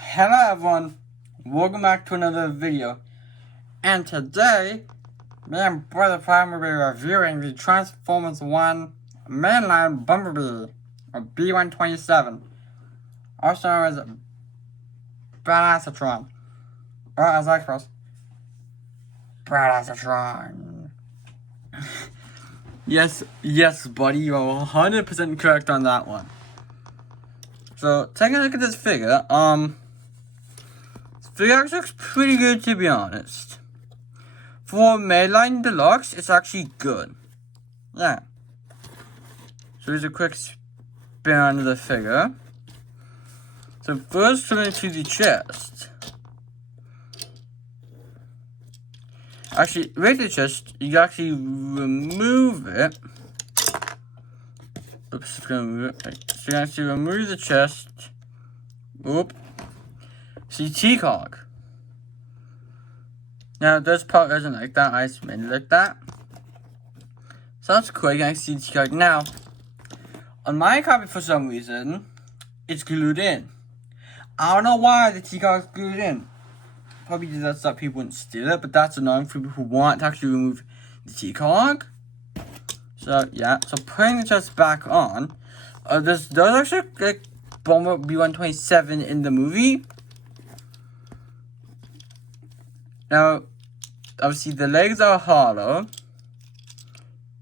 Hello everyone, welcome back to another video. And today, me and Brother Prime will be reviewing the Transformers 1 mainline Bumblebee, or b127, also known as badassatron, or as I express, badassatron. Yes, buddy, you're 100% correct on that one. So, taking a look at this figure, this figure actually looks pretty good, to be honest. For mainline deluxe, it's actually good. Yeah. So here's a quick spin on the figure. So first, coming to the chest. Actually, with the chest, you can actually remove it. Oops, it's gonna move it. So you can actually remove the chest. Oop. See, T-Cog. Now, this part isn't like that. I just made it like that. So that's cool. You can see T-Cog. Now, on my copy, for some reason, it's glued in. I don't know why the T-Cog is glued in. Probably that's that people wouldn't steal it, but that's annoying for people who want to actually remove the T-Cog. So, yeah. So, putting the chest back on. There's actually, like, Bomber b127 in the movie. Now, obviously, the legs are hollow.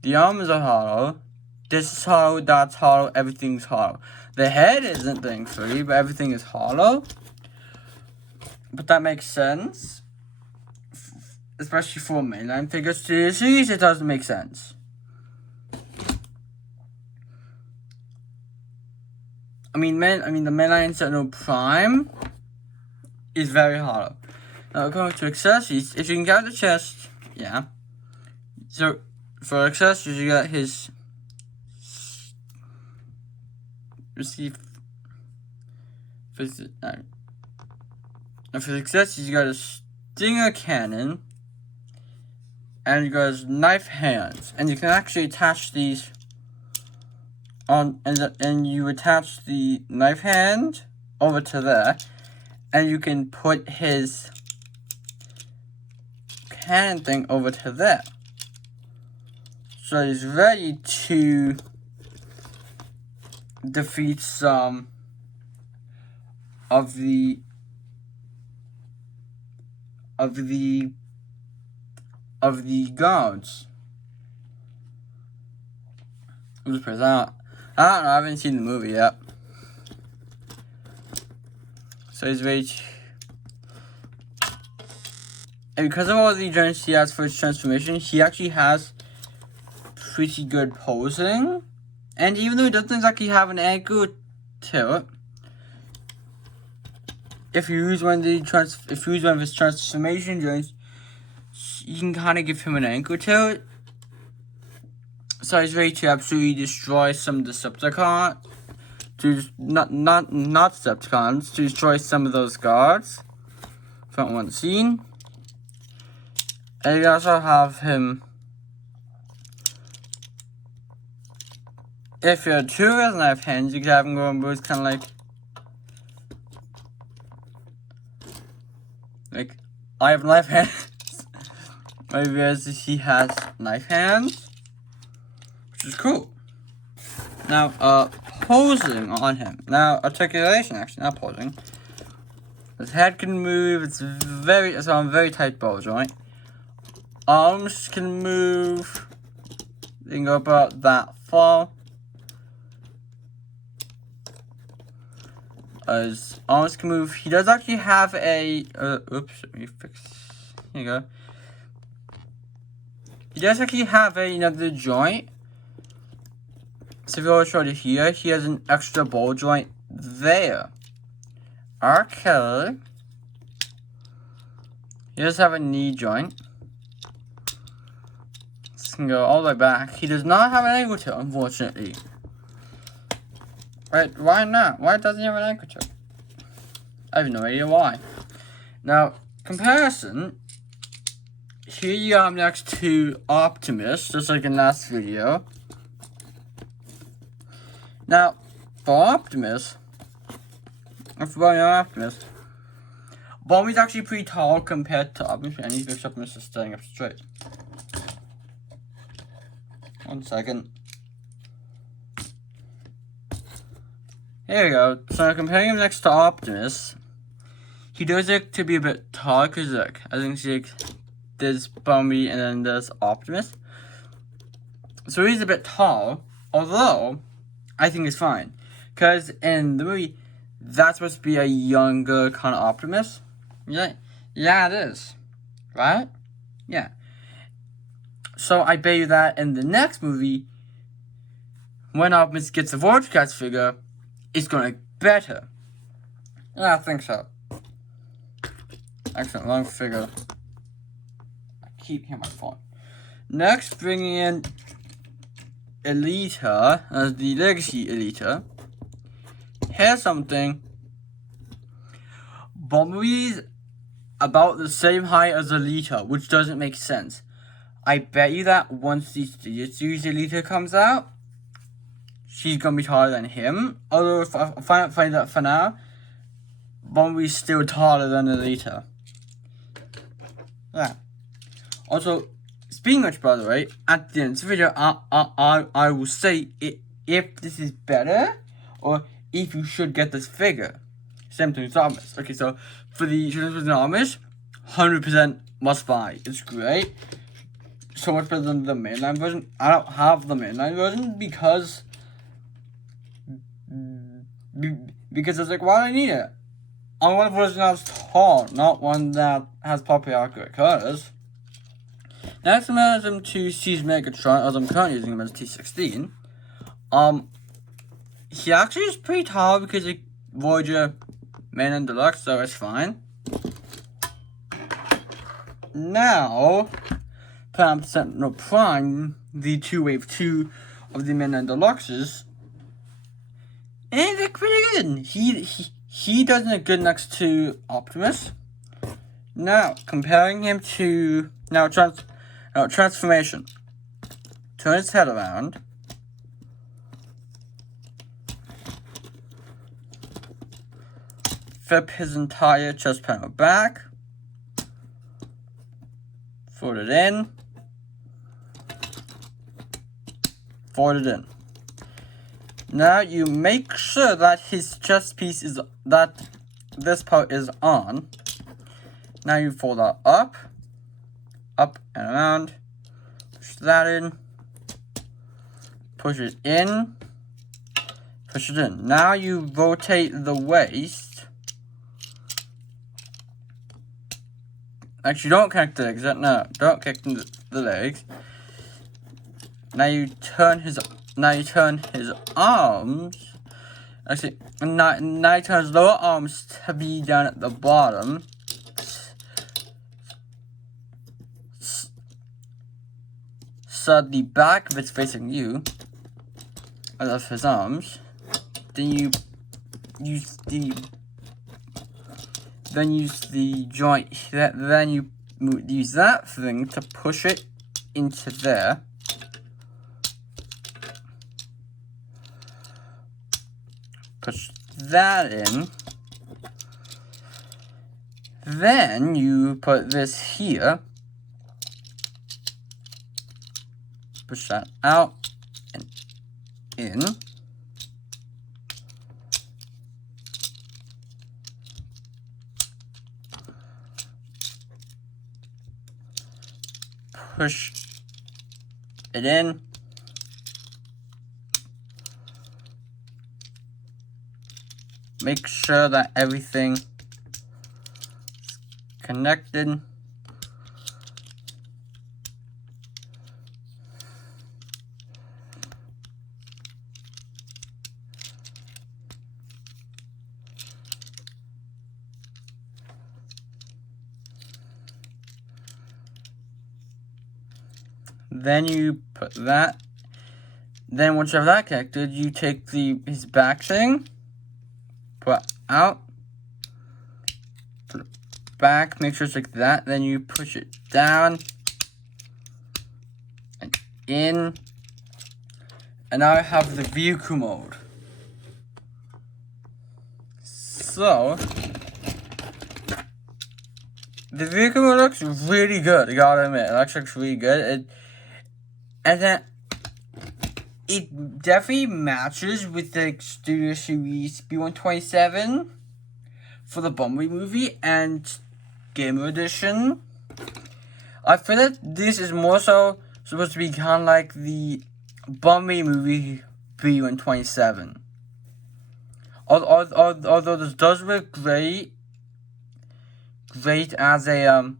The arms are hollow. This is hollow, that's hollow, everything's hollow. The head isn't, thankfully, but everything is hollow. But that makes sense. Especially for mainline figures to the series, it doesn't make sense. I mean, the mainline Sentinel Prime is very hollow. Now, going to accessories, if you can get the chest, yeah. So, for accessories, you got his for the accessories, you got a Stinger cannon, and you got his knife hands, and you can actually attach these on, and you attach the knife hand over to there, and you can put his cannon thing over to there. So he's ready to defeat some of the guards. I don't know, I haven't seen the movie yet. So he's ready to, and because of all the joints he has for his transformation, he actually has pretty good posing. And even though he doesn't exactly have an ankle to it, if you use one of his transformation joints, you can kind of give him an ankle to it. So he's ready to absolutely destroy some of the Decepticons. Not Decepticons, to destroy some of those guards from one scene. And you also have him, if you have two of his knife hands, you can have him going both kind of like I have knife hands. Maybe as he has knife hands, which is cool. Now, posing on him. Now, articulation, actually, not posing. His head can move. It's on a very tight ball joint. Arms can move. They can go about that far. His arms can move. He does actually have a. Oops, let me fix. Here you go. He does actually have another joint. So if you show it here, he has an extra ball joint there. Okay. He does have a knee joint. This can go all the way back. He does not have an ankle toe, unfortunately. Right, why not? Why doesn't he have an ankle toe? I have no idea why. Now, comparison. Here you have next to Optimus, just like in last video. Now, for Optimus, Bumblebee's actually pretty tall compared to Optimus, and he's mixed Optimus is standing up straight. 1 second. Here we go. So comparing him next to Optimus, he does look to be a bit tall, because look, as you can see, there's Bumblebee and then there's Optimus. So he's a bit tall, although I think it's fine. Because in the movie, that's supposed to be a younger kind of Optimus. Yeah, it is. Right? Yeah. So I bet you that in the next movie, when Optimus gets the Vortex figure, it's going to get better. Yeah, I think so. Excellent, long figure. I keep hitting my phone. Next, bringing in Elita as the Legacy Elita. Here's something. Bumblebee's about the same height as Elita, which doesn't make sense. I bet you that once the Studio Series Elita comes out, she's gonna be taller than him. Although if I find that for now, Bumblebee's still taller than Elita. Yeah. Also, speaking of which, by the way, at the end of the video, I will say if this is better or if you should get this figure. Same thing with Optimus. Okay, so for the Optimus, 100% must buy. It's great. So much better than the mainline version. I don't have the mainline version because it's like, why do I need it? I want a version that's tall, not one that has popular colors. Next, I'm going to use Megatron, as I'm currently using him as T16. He actually is pretty tall because he Voyager mainline Deluxe, so it's fine. Now, Prime Sentinel Prime, the wave 2 of the mainline Deluxes, and they're pretty good. He does look good next to Optimus. Now, comparing him to transformation. Turn his head around. Flip his entire chest panel back. Fold it in. Fold it in. Now you make sure that his chest piece is, that this part is on. Now you fold that up and around, push that in, push it in, push it in. Now you rotate the waist. Actually, don't connect the legs. No, don't connect the legs. Now you turn his arms. Actually, now you turn his lower arms to be down at the bottom. So the back of it's facing you, of his arms. Then you use the joint. Then you use that thing to push it into there. Push that in. Then you put this here. Push that out and in. Push it in. Make sure that everything is connected. Then you put that. Then once you have that connected, you take his back thing, put out, put it back, make sure it's like that. Then you push it down and in. And now I have the vehicle mode. So the vehicle looks really good. I gotta admit, it looks really good. And then it definitely matches with the Studio Series b127 for the Bumblebee movie and Gamer Edition. I feel that this is more so supposed to be kind of like the Bumblebee movie b127. Although this does look great as a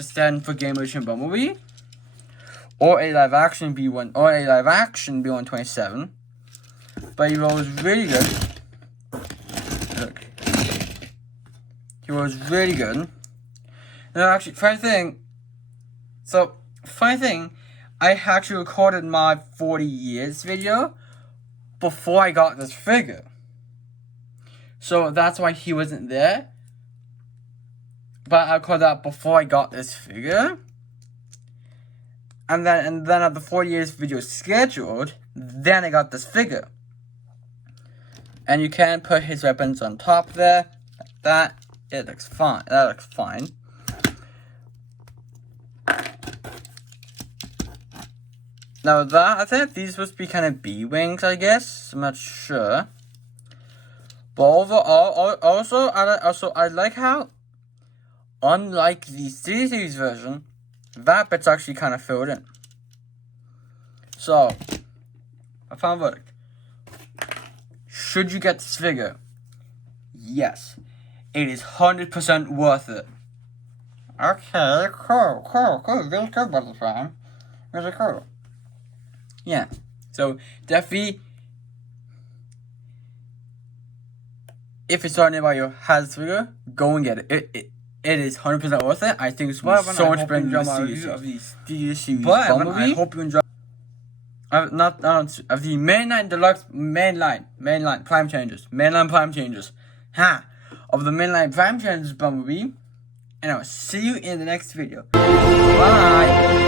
stand for Gamer Edition Bumblebee, or a live action b127, but he was really good. Look, he was really good. No, actually, funny thing, I actually recorded my 40 years video before I got this figure. So that's why he wasn't there. But I recorded that before I got this figure. And then at the 40 years video scheduled, then I got this figure. And you can put his weapons on top there, like that. It looks fine. That looks fine. Now I think these are supposed to be kind of B-wings, I guess. I'm not sure. But overall, also I like how, unlike the Series version, that bit's actually kind of filled in. So, I found verdict. Should you get this figure? Yes. It is 100% worth it. Okay, cool. Really good, badassatron. Really cool. Yeah. So, definitely, if it's on about your has this figure, go and get it. It is 100% worth it. I think it's so much better than the series of the Studio Series Bumblebee. I hope you enjoy. Of the mainline deluxe mainline prime changes. Of the mainline prime changes Bumblebee. And I will see you in the next video. Bye.